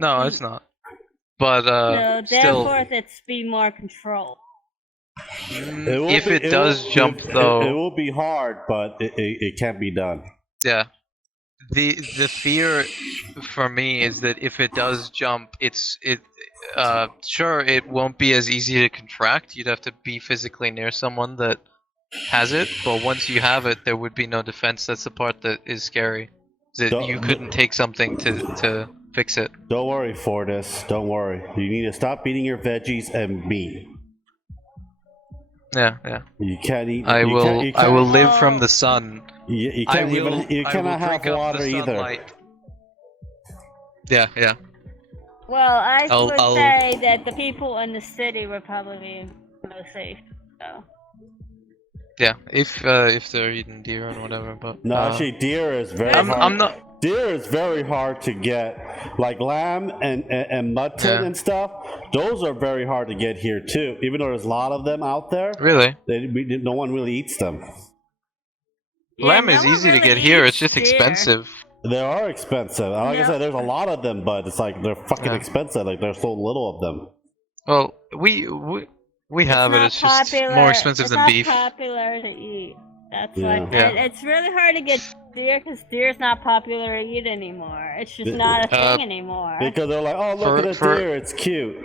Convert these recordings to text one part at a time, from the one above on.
No, it's not. But So still, therefore, it's be more controlled. if it does jump, though, it will be hard, but it can be done. Yeah. The fear for me is that if it does jump, sure, it won't be as easy to contract. You'd have to be physically near someone that has it, but once you have it, there would be no defense. That's the part that is scary. That you couldn't take something to fix it. Don't worry, Fortis. Don't worry. You need to stop eating your veggies and meat. Yeah. You can't eat. I will live from the sun. You can't even. You cannot have water either. Yeah. Well, I would say that the people in the city would probably be most safe. So. Yeah, if they're eating deer and whatever, but no, actually, deer is very hard. Deer is very hard to get. Like lamb and mutton and stuff, those are very hard to get here too. Even though there's a lot of them out there. Really? No one really eats them. Yeah, lamb is easy to get here. It's just expensive. They are expensive. Like I said, there's a lot of them, but it's like they're fucking expensive. Like there's so little of them. Well, we have it. It's just more expensive than beef. It's not popular to eat. That's why. And it's really hard to get deer because deer's not popular to eat anymore. It's just not a thing anymore. Because they're like, oh, look at the deer, it's cute.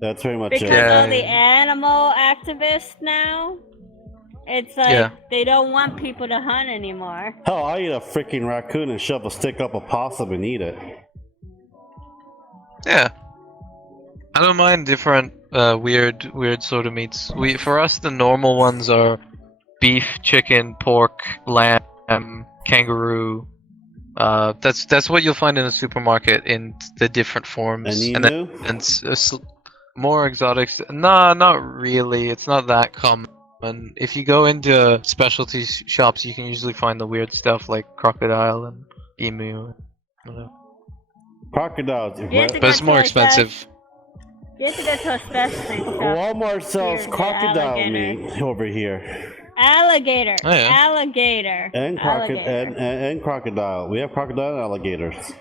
That's pretty much it. Because all the animal activists now, it's like they don't want people to hunt anymore. Hell, I eat a freaking raccoon and shove a stick up a possum and eat it. Yeah. I don't mind different weird sort of meats. For us, the normal ones are beef, chicken, pork, lamb, kangaroo. That's what you'll find in a supermarket in the different forms. And more exotics. Nah, not really. It's not that common. If you go into specialty shops, you can usually find the weird stuff like crocodile and emu. Crocodiles, but it's more expensive. You have to go to a specialty shop. Walmart sells crocodile meat over here. Alligator. Oh, yeah. Alligator. And crocodile. We have crocodile and alligators.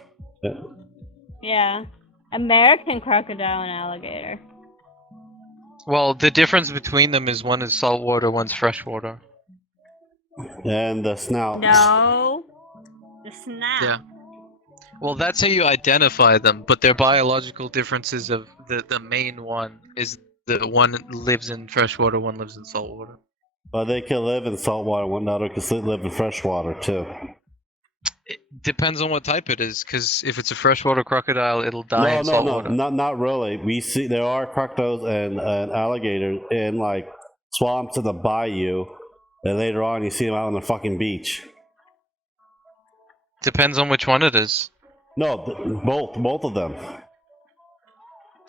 Yeah. American crocodile and alligator. Well, the difference between them is one is saltwater, one's freshwater. And the snout. No. The snout. Yeah. Well, that's how you identify them, but their biological differences of the main one is the one lives in freshwater, one lives in saltwater. But they can live in saltwater, one other can live in freshwater too. It depends on what type it is, because if it's a freshwater crocodile, it'll die in saltwater. No, not really. We see there are crocodiles and alligators in like swamps in the bayou, and later on you see them out on the fucking beach. Depends on which one it is. No, both of them.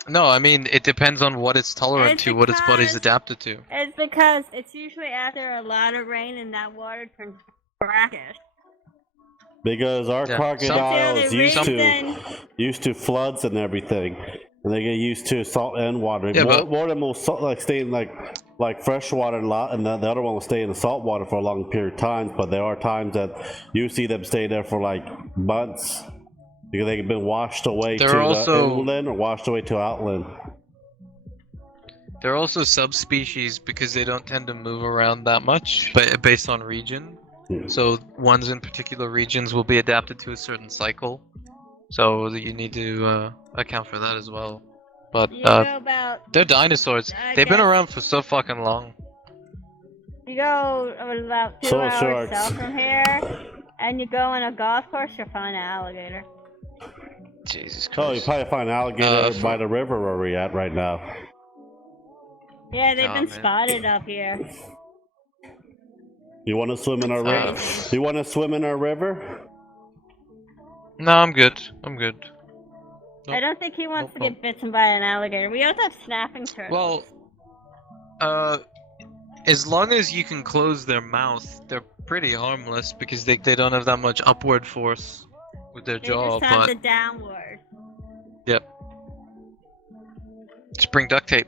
No, I mean, it depends on what it's tolerant to, what its body's adapted to. It's because it's usually after a lot of rain and that water turns brackish. Because our crocodiles used to floods and everything, and they get used to salt and water. Yeah, one of them will stay in like fresh water a lot, and the other one will stay in the salt water for a long period of time. But there are times that you see them stay there for like months. Because they've been washed away to the inland or washed away to outland. They're also subspecies because they don't tend to move around that much, but based on region. So ones in particular regions will be adapted to a certain cycle. So you need to account for that as well. But they're dinosaurs. They've been around for so fucking long. You go about 2 hours south from here, and you go on a golf course, you'll find an alligator. Jesus Christ. Oh, you probably find an alligator by the river where we're at right now. Yeah, they've been spotted up here. You want to swim in our river? You want to swim in our river? No, I'm good. Nope. I don't think he wants to get bitten by an alligator. We also have snapping turtles. Well, as long as you can close their mouth, they're pretty harmless because they don't have that much upward force with their jaw. They just have the downward. Yep. Just bring duct tape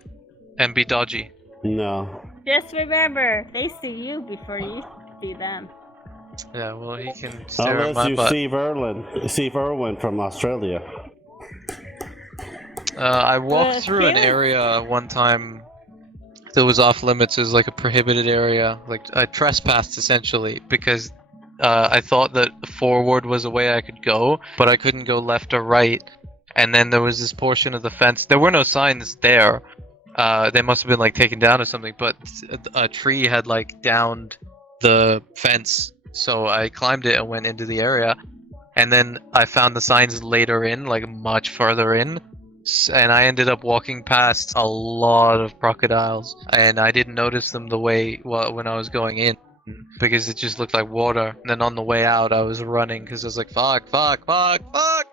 and be dodgy. No. Just remember, they see you before you see them. Yeah, well, he can stare at my butt. Unless you Steve Irwin from Australia. I walked through an area one time that was off limits. It was like a prohibited area. Like I trespassed essentially because I thought that forward was a way I could go, but I couldn't go left or right. And then there was this portion of the fence. There were no signs there. They must have been like taken down or something. But a tree had like downed the fence, so I climbed it and went into the area. And then I found the signs later in, like much further in. And I ended up walking past a lot of crocodiles, and I didn't notice them the way when I was going in, because it just looked like water. And then on the way out, I was running because I was like, "Fuck, fuck, fuck, fuck!"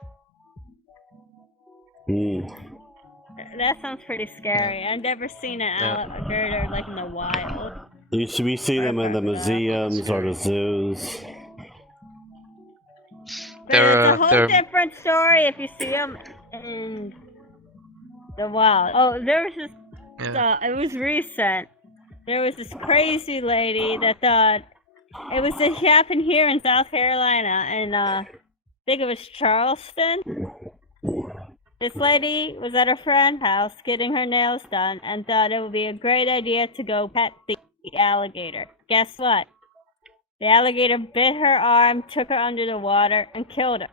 That sounds pretty scary. I've never seen an alligator like in the wild. We see them in the museums or the zoos. But it's a whole different story if you see them in the wild. Oh, there was this. It was recent. There was this crazy lady that thought it happened here in South Carolina, and I think it was Charleston. This lady was at her friend's house getting her nails done and thought it would be a great idea to go pet the alligator. Guess what? The alligator bit her arm, took her under the water, and killed her.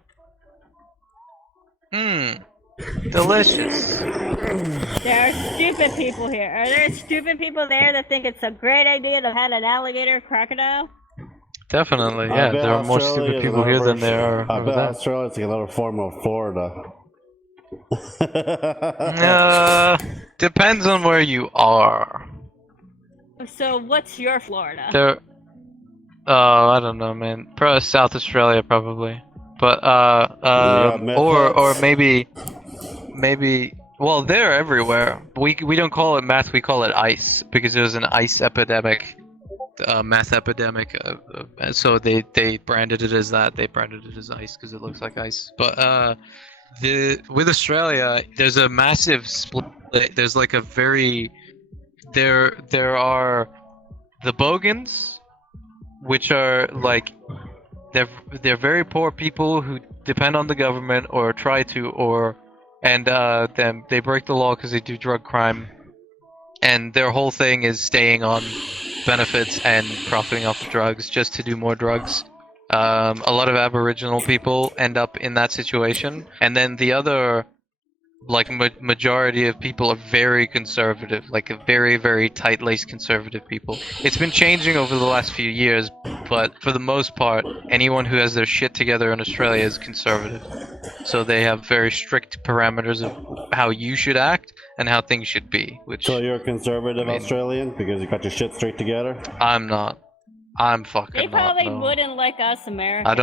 Delicious. There are stupid people here. Are there stupid people there that think it's a great idea to pet an alligator or crocodile? Definitely, yeah. There are more stupid people here than there are. I bet Australia's like another form of Florida. Depends on where you are. So, what's your Florida? I don't know, man. South Australia, probably. But or maybe. Well, they're everywhere. We don't call it meth. We call it ice because there was an ice epidemic, meth epidemic. So they branded it as that. They branded it as ice because it looks like ice. But with Australia, there's a massive split. There's like a there are the Bogans, which are like they're very poor people who depend on the government or try to and then they break the law because they do drug crime, and their whole thing is staying on benefits and profiting off the drugs just to do more drugs. A lot of Aboriginal people end up in that situation, and then the other, like majority of people are very conservative, like a very, very tight-laced conservative people. It's been changing over the last few years, but for the most part, anyone who has their shit together in Australia is conservative. So they have very strict parameters of how you should act and how things should be. So you're a conservative Australian because you got your shit straight together? I'm not. I'm fucking not. They probably no. wouldn't like us Americans. I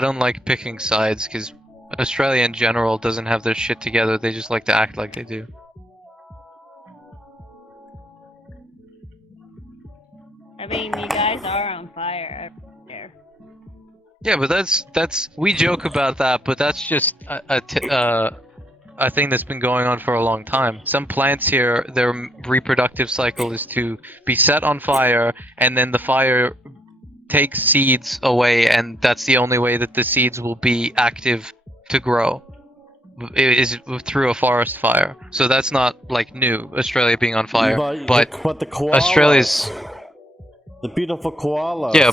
don't like picking sides because Australia in general doesn't have their shit together. They just like to act like they do. I mean, you guys are on fire up there. Yeah, but that's we joke about that, but that's just a thing that's been going on for a long time. Some plants here, their reproductive cycle is to be set on fire, and then the fire takes seeds away, and that's the only way that the seeds will be active to grow, is through a forest fire. So that's not like new, Australia being on fire, but the koalas, Australia's the beautiful koalas. Yeah,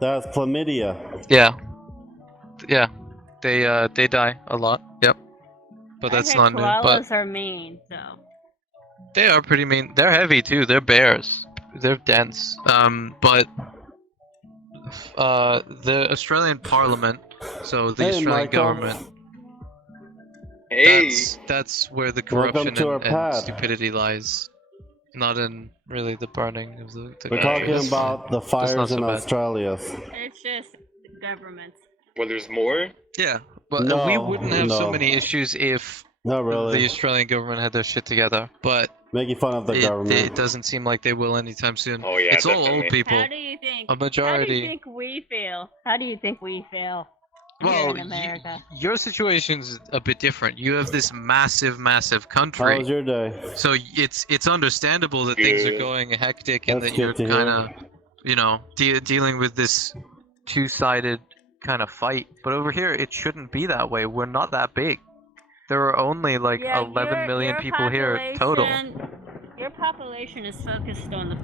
that's chlamydia. Yeah, they die a lot. Yep, but that's not new. Koalas are mean, so they are pretty mean. They're heavy too. They're bears. They're dense. But the Australian Parliament, so the Australian government. Hey, that's where the corruption and stupidity lies, not in really the burning of the We're talking about the fires in Australia. It's just the government. Well, there's more? Yeah, but we wouldn't have so many issues if not really the Australian government had their shit together. But making fun of the government. It doesn't seem like they will anytime soon. Oh yeah, it's definitely. all old people. How do you think? A majority. How do you think we feel? How do you think we feel? Well, in America? Your situation's a bit different. You have this massive country. How was your day? So it's understandable that things are going hectic and that you're kind of, dealing with this two-sided kind of fight. But over here, it shouldn't be that way. We're not that big. There are only like Yeah, 11 million your people here total. Your population is focused on the